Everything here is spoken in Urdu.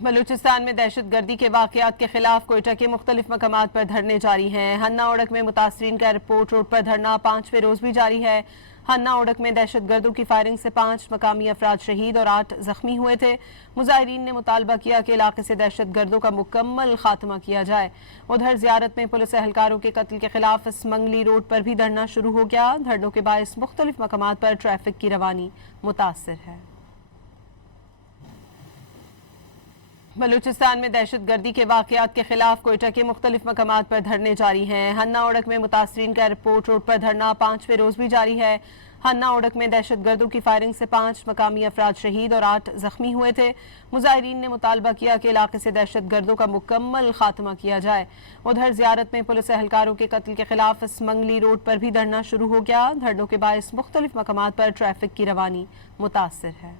بلوچستان میں دہشت گردی کے واقعات کے خلاف کوئٹہ کے مختلف مقامات پر دھرنے جاری ہیں۔ ہنہ اوڑک میں متاثرین کا ایئرپورٹ روڈ پر دھرنا 5ویں روز بھی جاری ہے۔ ہنہ اوڑک میں دہشت گردوں کی فائرنگ سے 5 مقامی افراد شہید اور 8 زخمی ہوئے تھے۔ مظاہرین نے مطالبہ کیا کہ علاقے سے دہشت گردوں کا مکمل خاتمہ کیا جائے۔ ادھر زیارت میں پولیس اہلکاروں کے قتل کے خلاف اسمنگلی روڈ پر بھی دھرنا شروع ہو گیا۔ دھرنوں کے باعث مختلف مقامات پر ٹریفک کی روانی متاثر ہے۔ بلوچستان میں دہشت گردی کے واقعات کے خلاف کوئٹہ کے مختلف مقامات پر دھرنے جاری ہیں۔ ہنہ اوڑک میں متاثرین کا ایئرپورٹ روڈ پر دھرنا 5ویں روز بھی جاری ہے۔ ہنہ اوڑک میں دہشت گردوں کی فائرنگ سے 5 مقامی افراد شہید اور 8 زخمی ہوئے تھے۔ مظاہرین نے مطالبہ کیا کہ علاقے سے دہشت گردوں کا مکمل خاتمہ کیا جائے۔ ادھر زیارت میں پولیس اہلکاروں کے قتل کے خلاف اسمنگلی روڈ پر بھی دھرنا شروع ہو گیا۔ دھرنوں کے باعث مختلف مقامات پر ٹریفک کی روانی متاثر ہے۔